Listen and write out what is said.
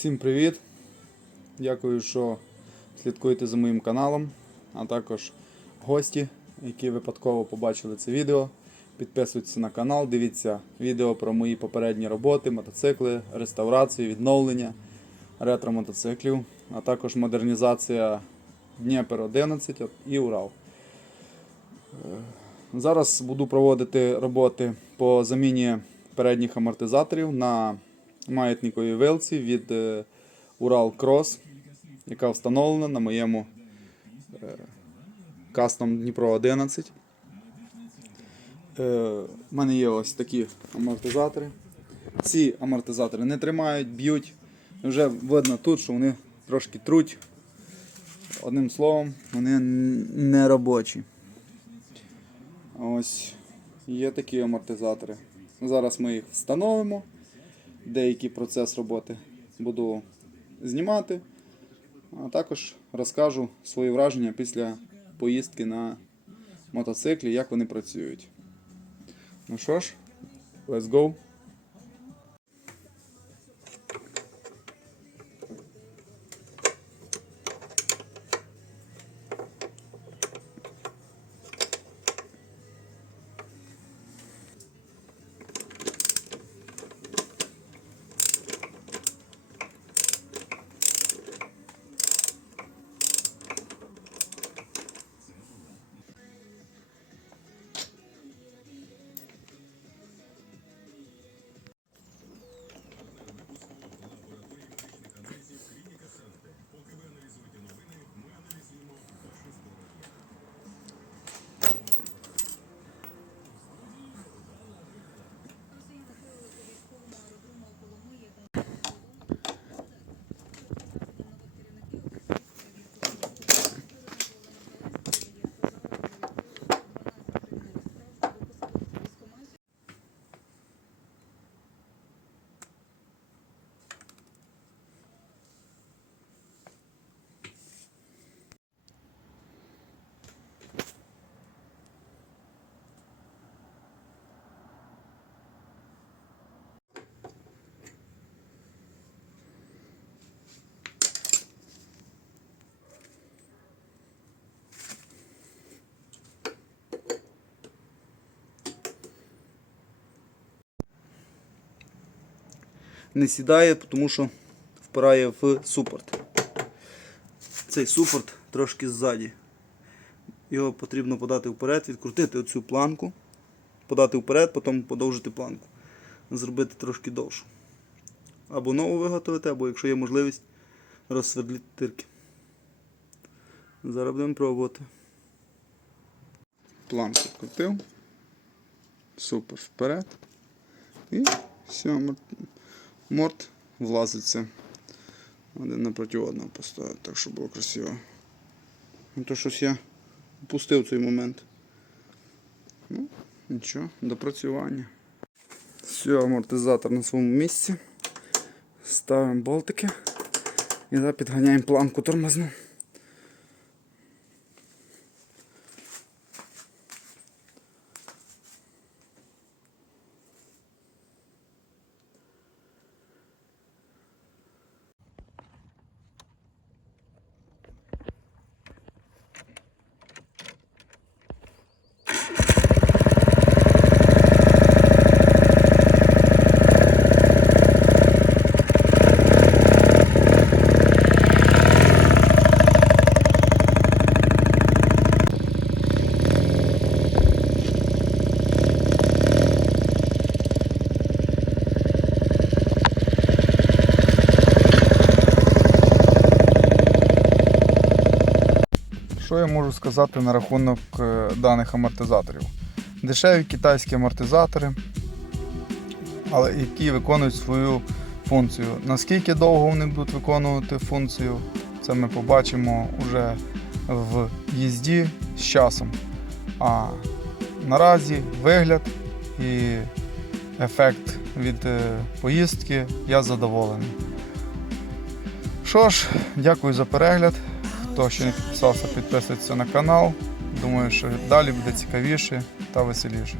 Всім привіт! Дякую, що слідкуєте за моїм каналом, а також гості, які випадково побачили це відео. Підписуйтесь на канал, дивіться відео про мої попередні роботи, мотоцикли, реставрацію, відновлення ретро-мотоциклів, а також модернізація Дніпер 11 і Урал. Е, Зараз буду проводити роботи по заміні передніх амортизаторів на маятниковій вилці від е, Урал Cross, яка встановлена на моєму е, кастом Дніпро 11. Е, У мене є ось такі амортизатори. Ці амортизатори не тримають, б'ють. Вже видно тут, що вони трошки труть. Одним словом, вони не робочі. Ось є такі амортизатори. Зараз ми їх встановимо. Деякий процес роботи буду знімати, а також розкажу свої враження після поїздки на мотоциклі, як вони працюють. Ну що ж, let's go! Не сідає, тому що впирає в супорт. Цей супорт трошки ззаді. Його потрібно подати вперед, відкрутити оцю планку, подати вперед, потім подовжити планку. Зробити трошки довшу. Або нову виготовити, або якщо є можливість, розсвердлити тирки. Зараз будемо пробувати. Планку вкрутив. Супер вперед. І все, морд влазиться. Один напроти одного поставити, так щоб було красиво. Ну то щось я упустив цей момент. Ну, нічого, допрацювання. Все, амортизатор на своєму місці. Ставимо болтики і зараз підганяємо планку тормозну. Що я можу сказати на рахунок е, даних амортизаторів? Дешеві китайські амортизатори, але які виконують свою функцію. Наскільки довго вони будуть виконувати функцію, це ми побачимо вже в їзді з часом. А наразі вигляд і ефект від е, поїздки я задоволений. Що ж, дякую за перегляд. Хто ще не підписався, підписується на канал. Думаю, що далі буде цікавіше та веселіше.